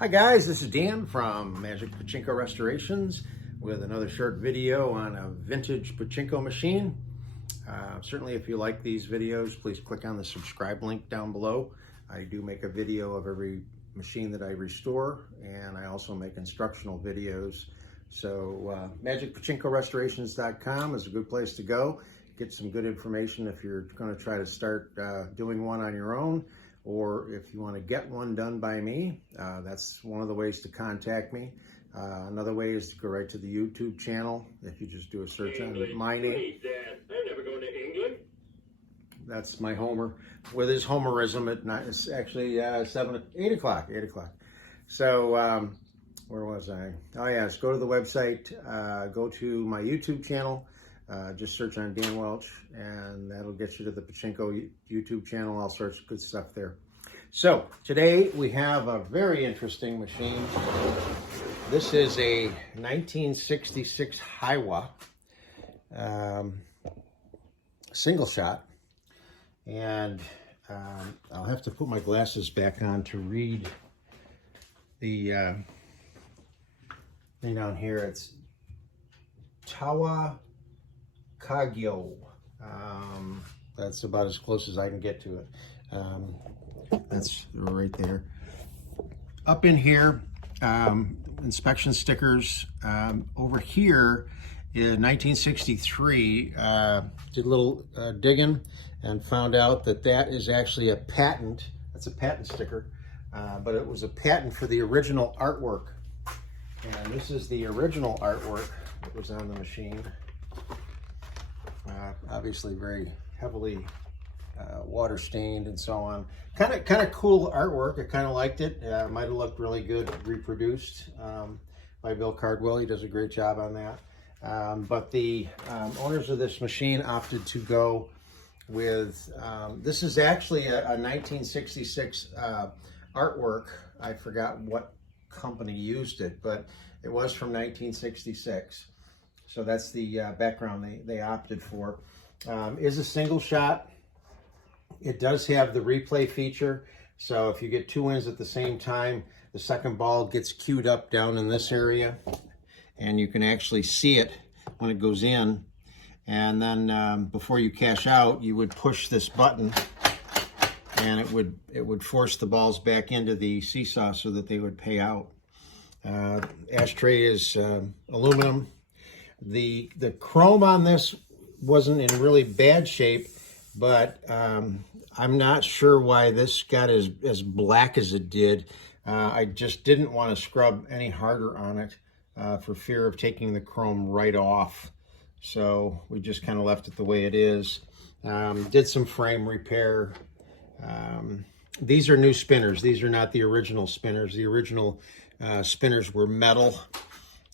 Hi guys, this is Dan from Magic Pachinko Restorations with another short video on a vintage pachinko machine. Certainly if you like these videos, please click on the subscribe link down below. I do make a video of every machine that I restore, and I also make instructional videos. So magicpachinkorestorations.com is a good place to go. Get some good information if you're going to try to start doing one on your own, or if you want to get one done by me. That's one of the ways to contact me. Another way is to go right to the YouTube channel. If you just do a search on my name. Please, Dad. I'm never going to England. That's my Homer with his Homerism at night. It's actually 8 o'clock. So where was I? Oh yes, go to the website, go to my YouTube channel, just search on Dan Welch, and that'll get you to the Pachinko YouTube channel, all sorts of good stuff there. So today we have a very interesting machine. This is a 1966 Heiwa single shot, and I'll have to put my glasses back on to read the thing down here. It's Towakogyo. That's about as close as I can get to it. That's right there. Up in here, inspection stickers. Over here in 1963, did a little digging and found out that that is actually a patent. That's a patent sticker, but it was a patent for the original artwork. And this is the original artwork that was on the machine. Obviously very heavily water stained and so on. Kind of cool artwork. I kind of liked it. Might have looked really good reproduced by Bill Cardwell. He does a great job on that. But the owners of this machine opted to go with, this is actually a 1966 artwork. I forgot what company used it, but it was from 1966. So that's the background they opted for. Is a single shot. It does have the replay feature. So if you get two wins at the same time, the second ball gets queued up down in this area, and you can actually see it when it goes in. And then before you cash out, you would push this button, and it would force the balls back into the seesaw so that they would pay out. Ashtray is aluminum. The chrome on this wasn't in really bad shape, but I'm not sure why this got as black as it did. I just didn't want to scrub any harder on it for fear of taking the chrome right off. So we just kind of left it the way it is. Did some frame repair. These are new spinners. These are not the original spinners. The original spinners were metal,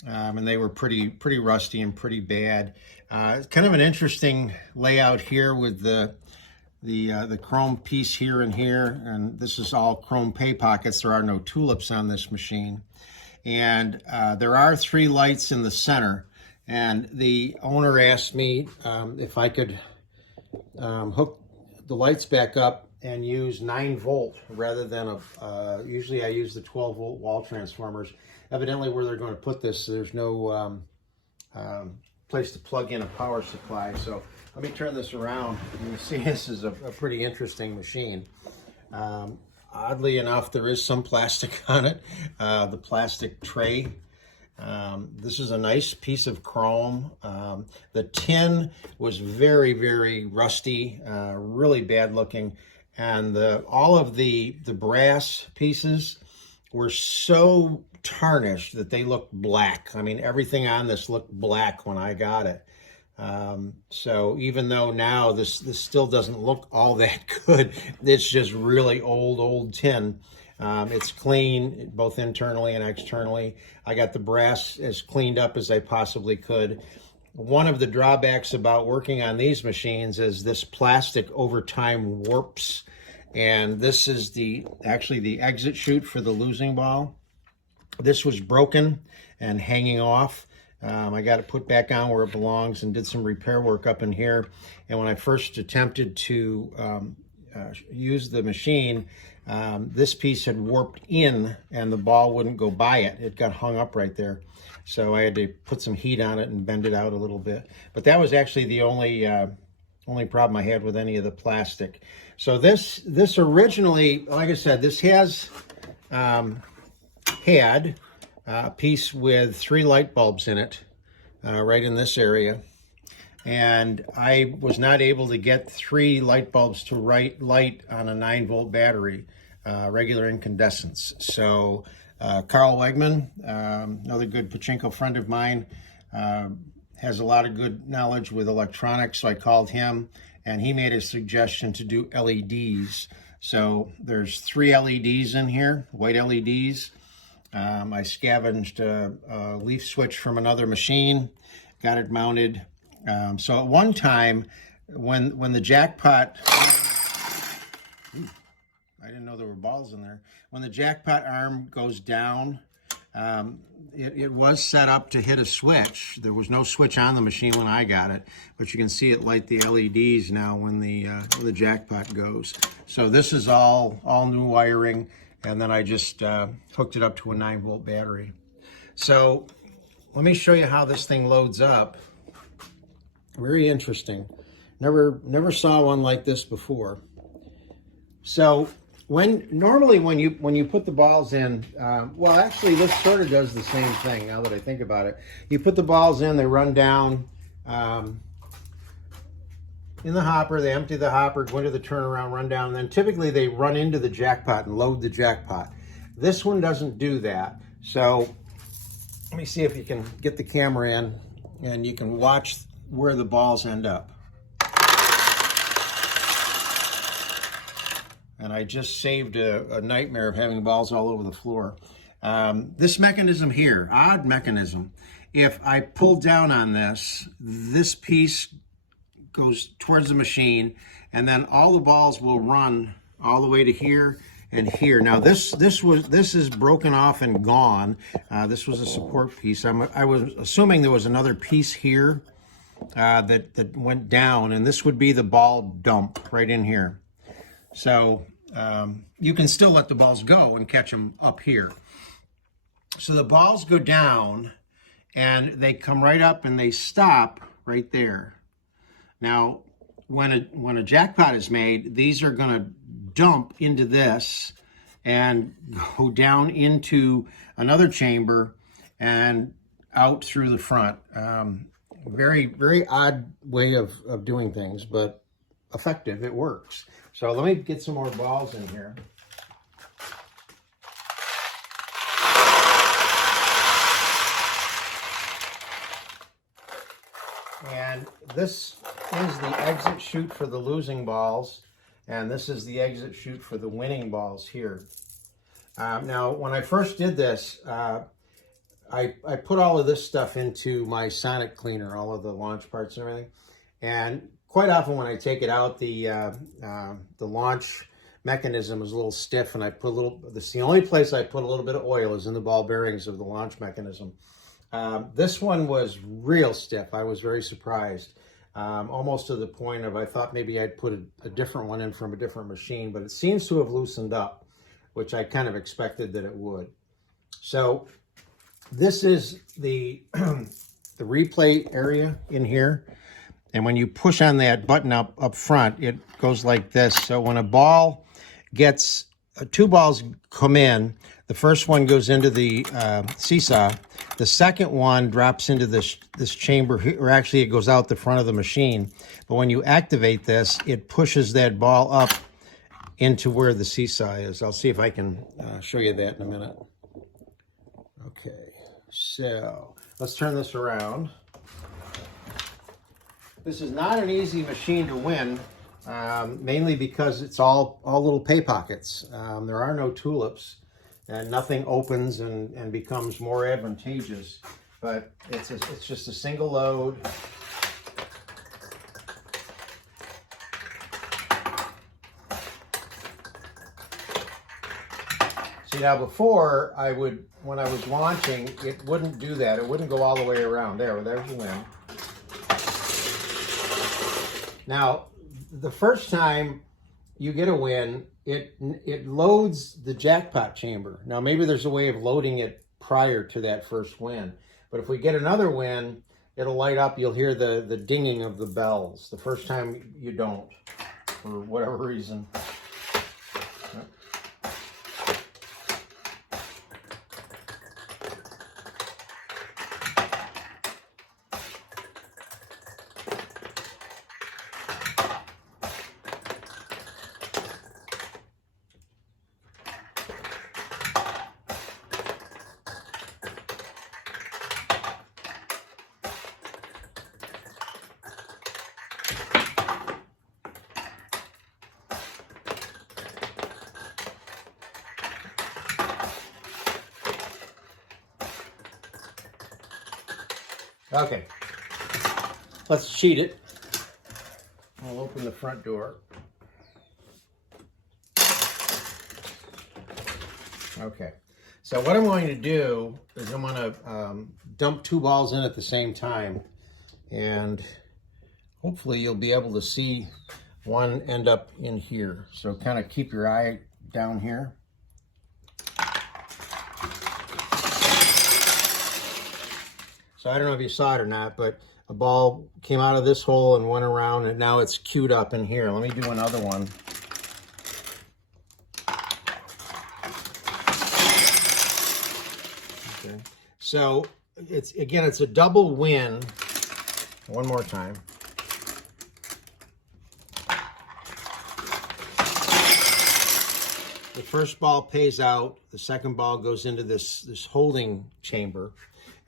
and they were pretty rusty and pretty bad. It's kind of an interesting layout here with the chrome piece here and here, and this is all chrome pay pockets. There are no tulips on this machine, and there are 3 lights in the center. And the owner asked me if I could hook the lights back up and use 9-volt rather than usually I use the 12-volt wall transformers. Evidently where they're going to put this, there's no place to plug in a power supply. So let me turn this around. You see this is a pretty interesting machine. Oddly enough, there is some plastic on it, the plastic tray. This is a nice piece of chrome. The tin was very, very rusty, really bad looking. And all of the brass pieces were so tarnished that they looked black. I mean, everything on this looked black when I got it. So even though now this still doesn't look all that good, it's just really old tin. It's clean, both internally and externally. I got the brass as cleaned up as I possibly could. One of the drawbacks about working on these machines is this plastic over time warps. And this is actually the exit chute for the losing ball. This was broken and hanging off. I got it put back on where it belongs and did some repair work up in here. And when I first attempted to use the machine, this piece had warped in and the ball wouldn't go by it. It got hung up right there. So I had to put some heat on it and bend it out a little bit. But that was actually the only problem I had with any of the plastic. So this originally, like I said, this has had a piece with 3 light bulbs in it, right in this area. And I was not able to get 3 light bulbs to light on a 9-volt battery, regular incandescence. So Carl Wegman, another good pachinko friend of mine, has a lot of good knowledge with electronics, so I called him, and he made a suggestion to do LEDs. So there's 3 LEDs in here, white LEDs. I scavenged a leaf switch from another machine, got it mounted. So at one time, when the jackpot, I didn't know there were balls in there. When the jackpot arm goes down, it was set up to hit a switch. There was no switch on the machine when I got it, but you can see it light the LEDs now when the jackpot goes. So this is all new wiring, and then I just hooked it up to a 9-volt battery. So let me show you how this thing loads up. Very interesting. Never saw one like this before. So normally when you put the balls in, well, actually this sort of does the same thing now that I think about it. You put the balls in, they run down in the hopper, they empty the hopper, go into the turnaround, run down, and then typically they run into the jackpot and load the jackpot. This one doesn't do that. So let me see if you can get the camera in and you can watch where the balls end up. And I just saved a nightmare of having balls all over the floor. This mechanism here, odd mechanism. If I pull down on this piece goes towards the machine, and then all the balls will run all the way to here and here. Now this is broken off and gone. This was a support piece. I was assuming there was another piece here that went down, and this would be the ball dump right in here. So you can still let the balls go and catch them up here. So the balls go down and they come right up and they stop right there. Now, when a jackpot is made, these are going to dump into this and go down into another chamber and out through the front. Very, very odd way of doing things, but effective. It works. So let me get some more balls in here. And this is the exit chute for the losing balls, and this is the exit chute for the winning balls here. Now, when I first did this, I put all of this stuff into my sonic cleaner, all of the launch parts and everything. And quite often when I take it out, the launch mechanism is a little stiff, and I put a little, this is the only place I put a little bit of oil is in the ball bearings of the launch mechanism. This one was real stiff. I was very surprised, almost to the point of I thought maybe I'd put a different one in from a different machine, but it seems to have loosened up, which I kind of expected that it would. So this is the the replay area in here, and when you push on that button up front, it goes like this. So when a ball gets, 2 balls come in, the first one goes into the seesaw. The second one drops into this chamber, or actually it goes out the front of the machine. But when you activate this, it pushes that ball up into where the seesaw is. I'll see if I can show you that in a minute. Okay, so let's turn this around. This is not an easy machine to win, mainly because it's all little pay pockets. There are no tulips, and nothing opens and becomes more advantageous. But it's just a single load. See, now before, when I was launching, it wouldn't do that. It wouldn't go all the way around. There's the win. Now, the first time you get a win, it loads the jackpot chamber. Now maybe there's a way of loading it prior to that first win, but if we get another win, it'll light up. You'll hear the dinging of the bells. The first time you don't, for whatever reason. Okay, let's cheat it. I'll open the front door. Okay, so what I'm going to do is I'm going to dump 2 balls in at the same time, and hopefully you'll be able to see one end up in here. So kind of keep your eye down here. So I don't know if you saw it or not, but a ball came out of this hole and went around, and now it's queued up in here. Let me do another one. Okay. So it's a double win. One more time. The first ball pays out. The second ball goes into this holding chamber.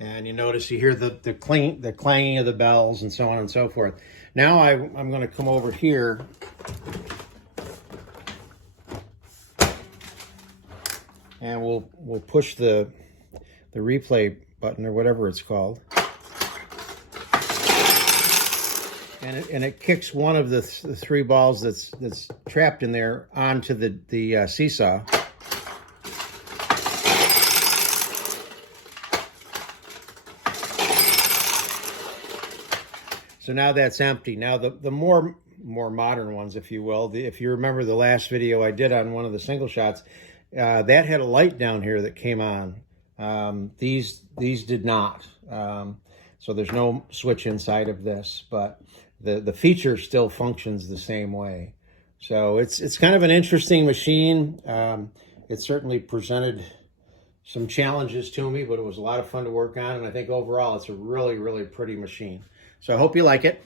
And you notice you hear the clanging of the bells and so on and so forth. Now I'm going to come over here and we'll push the replay button or whatever it's called, and it kicks one of the 3 balls that's trapped in there onto the seesaw. So now that's empty. Now the more modern ones, if you will, if you remember the last video I did on one of the single shots, that had a light down here that came on. These did not. So there's no switch inside of this, but the feature still functions the same way. So it's kind of an interesting machine. It certainly presented some challenges to me, but it was a lot of fun to work on, and I think overall it's a really, really pretty machine. So I hope you like it.